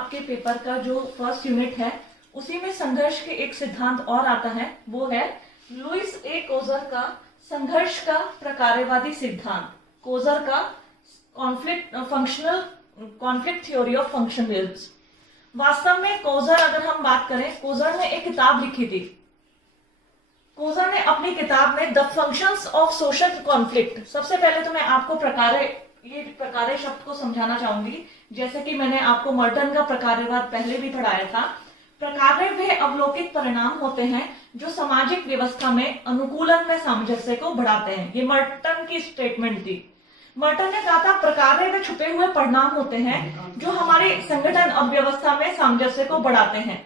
आपके पेपर का जो फर्स्ट यूनिट है उसी में संघर्ष के एक सिद्धांत और आता है, वो है लुईस ए कोजर का संघर्ष का प्रकारवादी सिद्धांत, कोजर का कॉन्फ्लिक्ट थ्योरी ऑफ फंक्शनलिज्म। वास्तव में कोजर, अगर हम बात करें, कोजर ने एक किताब लिखी थी। कोजर ने अपनी किताब में the functions of social conflict, सबसे पहले तो मैं आपको प्रकार्य शब्द को समझाना चाहूंगी, जैसे कि मैंने आपको मर्टन का प्रकार्यवाद पहले भी पढ़ाया था। प्रकार्य वे अवलोकित परिणाम होते हैं जो सामाजिक व्यवस्था में अनुकूलन में सामंजस्य को बढ़ाते हैं। ये मर्टन की स्टेटमेंट थी। मर्टन ने कहा था प्रकार्य वे छुपे हुए परिणाम होते हैं जो हमारे संगठन अव्यवस्था में सामंजस्य को बढ़ाते हैं।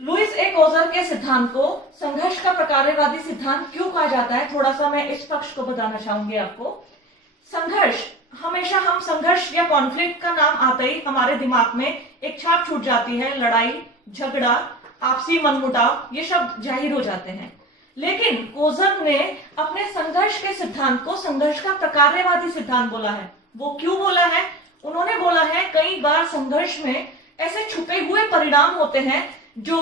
लुईस ए कोजर के सिद्धांत को संघर्ष का प्रकारवादी सिद्धांत क्यों कहा जाता है, थोड़ा सा मैं इस पक्ष को बताना चाहूंगी आपको। संघर्ष, हमेशा हम संघर्ष या कॉन्फ्लिक्ट का नाम आते ही हमारे दिमाग में एक छाप छूट जाती है, लड़ाई, झगड़ा, आपसी मनमुटाव, ये शब्द जाहिर हो जाते हैं। लेकिन कोजर ने अपने संघर्ष के सिद्धांत को संघर्ष का प्रकारवादी सिद्धांत बोला है। वो क्यों बोला है? उन्होंने बोला है कई बार संघर्ष में ऐसे छुपे हुए परिणाम होते हैं जो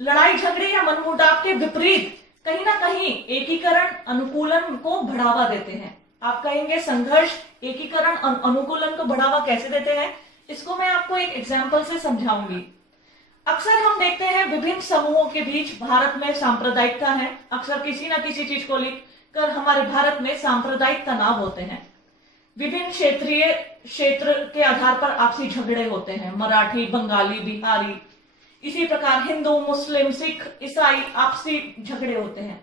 लड़ाई झगड़े या मनमुटाव के विपरीत कहीं ना कहीं एकीकरण, अनुकूलन को बढ़ावा देते हैं। आप कहेंगे संघर्ष एकीकरण, अनुकूलन को बढ़ावा कैसे देते हैं? इसको मैं आपको एक एग्जाम्पल से समझाऊंगी। अक्सर हम देखते हैं विभिन्न समूहों के बीच भारत में सांप्रदायिकता है। अक्सर किसी ना किसी चीज को लेकर हमारे भारत में सांप्रदायिक तनाव होते हैं। विभिन्न क्षेत्र के आधार पर आपसी झगड़े होते हैं, मराठी, बंगाली, बिहारी, इसी प्रकार हिंदू, मुस्लिम, सिख, ईसाई, आपसी झगड़े होते हैं।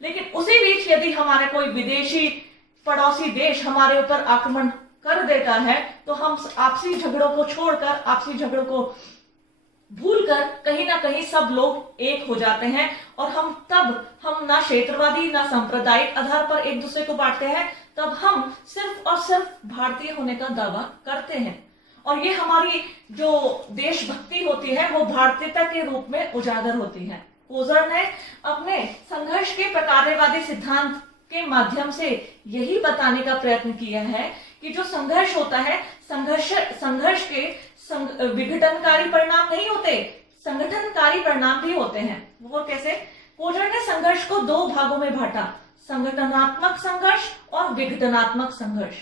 लेकिन उसी बीच यदि हमारे कोई विदेशी पड़ोसी देश हमारे ऊपर आक्रमण कर देता है तो हम आपसी झगड़ों को छोड़कर, आपसी झगड़ों को भूलकर कहीं ना कहीं सब लोग एक हो जाते हैं और हम ना क्षेत्रवादी ना सांप्रदायिक आधार पर एक दूसरे को बांटते हैं, तब हम सिर्फ और सिर्फ भारतीय होने का दावा करते हैं। और ये हमारी जो देशभक्ति होती है वो भारतीयता के रूप में उजागर होती है। कोजर ने अपने संघर्ष के प्रकारवादी सिद्धांत के माध्यम से यही बताने का प्रयत्न किया है कि जो संघर्ष होता है, संघर्ष के विघटनकारी परिणाम नहीं होते, संगठनकारी परिणाम भी होते हैं। वो कैसे? कोजर ने संघर्ष को दो भागों में बांटा, संगठनात्मक संघर्ष और विघटनात्मक संघर्ष।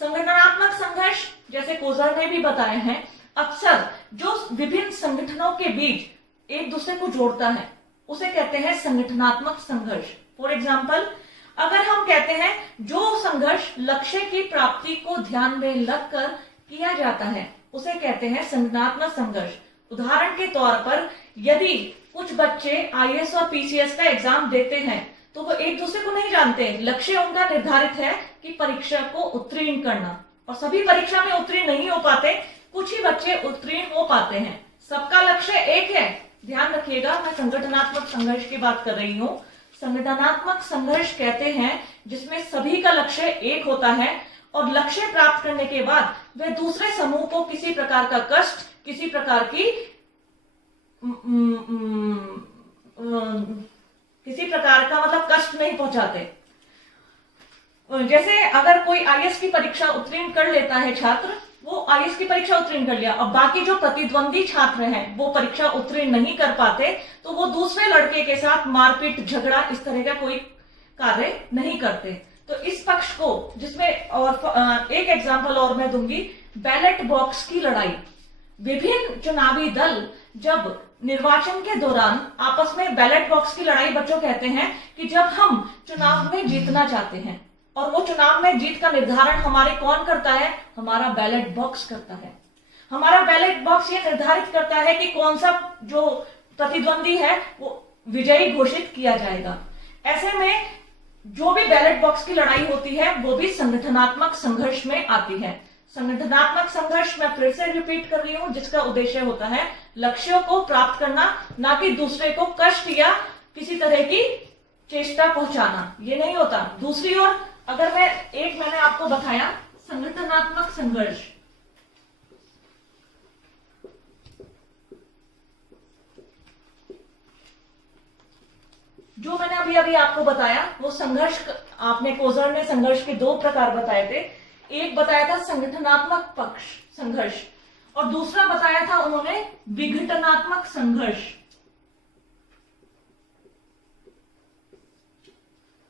संगठनात्मक संघर्ष, जैसे कोजर ने भी बताया है, अक्सर जो विभिन्न संगठनों के बीच एक दूसरे को जोड़ता है उसे कहते हैं संगठनात्मक संघर्ष। फॉर एग्जाम्पल, अगर हम कहते हैं जो संघर्ष लक्ष्य की प्राप्ति को ध्यान में रखकर किया जाता है उसे कहते हैं संगठनात्मक संघर्ष। उदाहरण के तौर पर, यदि कुछ बच्चे आईएएस और पीसीएस का एग्जाम देते हैं तो वो एक दूसरे को नहीं जानते, लक्ष्य उनका निर्धारित है कि परीक्षा को उत्तीर्ण करना, और सभी परीक्षा में उत्तीर्ण नहीं हो पाते, कुछ ही बच्चे उत्तीर्ण हो पाते हैं। सबका लक्ष्य एक है। ध्यान रखिएगा, मैं संगठनात्मक संघर्ष की बात कर रही हूँ। संगठनात्मक संघर्ष कहते हैं जिसमें सभी का लक्ष्य एक होता है और लक्ष्य प्राप्त करने के बाद वे दूसरे समूह को किसी प्रकार का कष्ट, किसी प्रकार की किसी प्रकार का मतलब कष्ट नहीं पहुंचाते। जैसे अगर कोई आईएएस की परीक्षा उत्तीर्ण कर लेता है छात्र, वो आईएएस की परीक्षा उत्तीर्ण कर लिया, अब बाकी जो प्रतिद्वंदी छात्र हैं वो परीक्षा उत्तीर्ण नहीं कर पाते, तो वो दूसरे लड़के के साथ मारपीट, झगड़ा, इस तरह का कोई कार्य नहीं करते। तो इस पक्ष को, जिसमें और एक एग्जांपल और मैं दूंगी, बैलेट बॉक्स की लड़ाई। विभिन्न चुनावी दल जब निर्वाचन के दौरान आपस में बैलेट बॉक्स की लड़ाई, बच्चों कहते हैं कि जब हम चुनाव में जीतना चाहते हैं और वो चुनाव में जीत का निर्धारण हमारे कौन करता है? हमारा बैलेट बॉक्स करता है। हमारा बैलेट बॉक्स ये निर्धारित करता है कि कौन सा जो प्रतिद्वंदी है वो विजयी घोषित किया जाएगा। ऐसे में जो भी बैलेट बॉक्स की लड़ाई होती है वो भी संगठनात्मक संघर्ष में आती है। संगठनात्मक संघर्ष मैं फिर से रिपीट कर रही हूं, जिसका उद्देश्य होता है लक्ष्यों को प्राप्त करना, ना कि दूसरे को कष्ट या किसी तरह की चेष्टा पहुंचाना। ये नहीं होता। दूसरी ओर अगर मैंने आपको बताया संगठनात्मक संघर्ष, जो मैंने अभी आपको बताया वो संघर्ष, आपने कोजर ने संघर्ष के दो प्रकार बताए थे। एक बताया था संगठनात्मक पक्ष संघर्ष और दूसरा बताया था उन्होंने विघटनात्मक संघर्ष।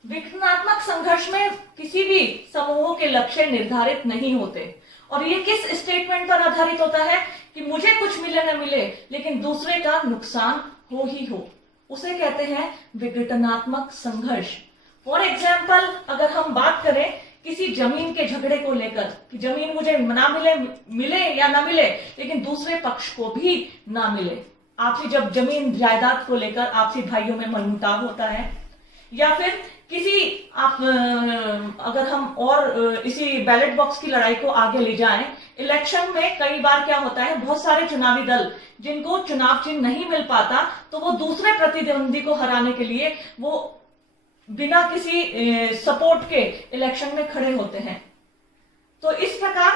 विघटनात्मक संघर्ष में किसी भी समूहों के लक्ष्य निर्धारित नहीं होते, और ये किस स्टेटमेंट पर आधारित होता है कि मुझे कुछ मिले न मिले लेकिन दूसरे का नुकसान हो ही हो, उसे कहते हैं विघटनात्मक संघर्ष। फॉर एग्जाम्पल, अगर हम बात करें किसी जमीन के झगड़े को लेकर कि जमीन मुझे ना मिले या ना मिले लेकिन दूसरे पक्ष को भी ना मिले, आपसी जब जमीन जायदाद को लेकर आपसी भाइयों में मनमुटाव होता है, या फिर किसी अगर हम और इसी बैलेट बॉक्स की लड़ाई को आगे ले जाएं, इलेक्शन में कई बार क्या होता है, बहुत सारे चुनावी दल जिनको चुनाव चिन्ह नहीं मिल पाता तो वो दूसरे प्रतिद्वंदी को हराने के लिए वो बिना किसी सपोर्ट के इलेक्शन में खड़े होते हैं। तो इस प्रकार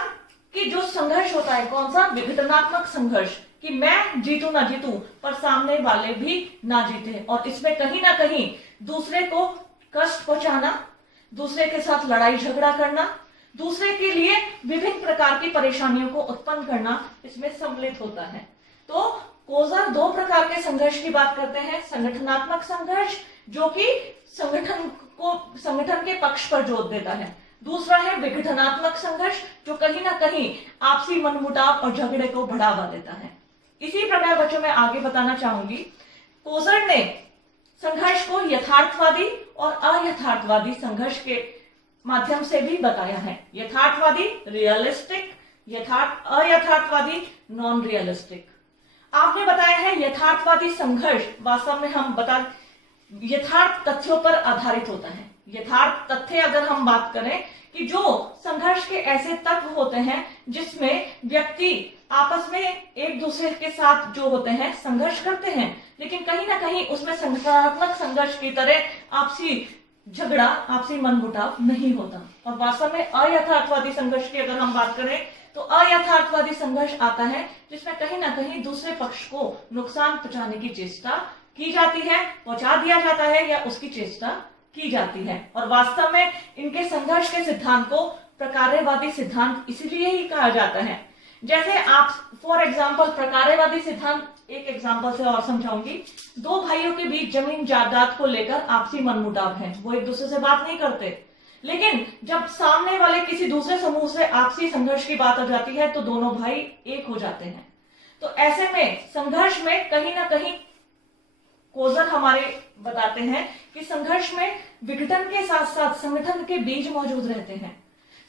की जो संघर्ष होता है, कौन सा, विघटनात्मक संघर्ष, कि मैं जीतू ना जीतू पर सामने वाले भी ना जीते, और इसमें कहीं ना कहीं दूसरे को कष्ट पहुंचाना, दूसरे के साथ लड़ाई झगड़ा करना, दूसरे के लिए विभिन्न प्रकार की परेशानियों को उत्पन्न करना इसमें सम्मिलित होता है। तो कोज़र दो प्रकार के संघर्ष की बात करते हैं, संगठनात्मक संघर्ष जो कि संगठन के पक्ष पर जोर देता है, दूसरा है विघटनात्मक संघर्ष जो कहीं ना कहीं आपसी मनमुटाव और झगड़े को बढ़ावा देता है। इसी प्रकार बच्चों मैं आगे बताना चाहूंगी, कोज़र ने संघर्ष को यथार्थवादी और अयथार्थवादी संघर्ष के माध्यम से भी बताया है। यथार्थवादी रियलिस्टिक, अयथार्थवादी नॉन रियलिस्टिक। आपने बताया है यथार्थवादी संघर्ष वास्तव में यथार्थ तथ्यों पर आधारित होता है। यथार्थ तथ्य अगर हम बात करें कि जो संघर्ष के ऐसे तत्व होते हैं जिसमें व्यक्ति आपस में एक दूसरे के साथ जो होते हैं संघर्ष करते हैं, लेकिन कहीं ना कहीं उसमें संगठनात्मक संघर्ष की तरह आपसी झगड़ा, आपसी मनमुटाव नहीं होता। और वास्तव में अयथार्थवादी संघर्ष की अगर हम बात करें तो अयथार्थवादी संघर्ष आता है जिसमें कहीं ना कहीं दूसरे पक्ष को नुकसान पहुंचाने की चेष्टा की जाती है, पहुंचा दिया जाता है या उसकी चेष्टा की जाती है। और वास्तव में इनके संघर्ष के सिद्धांत को प्रकार्यवादी सिद्धांत इसलिए ही कहा जाता है। जैसे आप फॉर एग्जाम्पल प्रकार्यवादी सिद्धांत, एक एग्जाम्पल से और समझाऊंगी, दो भाइयों के बीच जमीन जायदाद को लेकर आपसी मनमुटाव है, वो एक दूसरे से बात नहीं करते, लेकिन जब सामने वाले किसी दूसरे समूह से आपसी संघर्ष की बात आ जाती है तो दोनों भाई एक हो जाते हैं। तो ऐसे में संघर्ष में कहीं ना कहीं कोज़र हमारे बताते हैं कि संघर्ष में विघटन के साथ साथ संगठन के बीज मौजूद रहते हैं।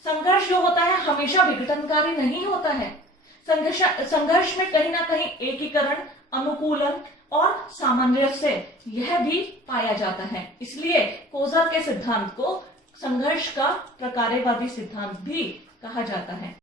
संघर्ष जो होता है हमेशा विघटनकारी नहीं होता है। संघर्ष में कहीं ना कहीं एकीकरण, अनुकूलन और सामंजस्य यह भी पाया जाता है। इसलिए कोज़र के सिद्धांत को संघर्ष का प्रकार्यवादी सिद्धांत भी कहा जाता है।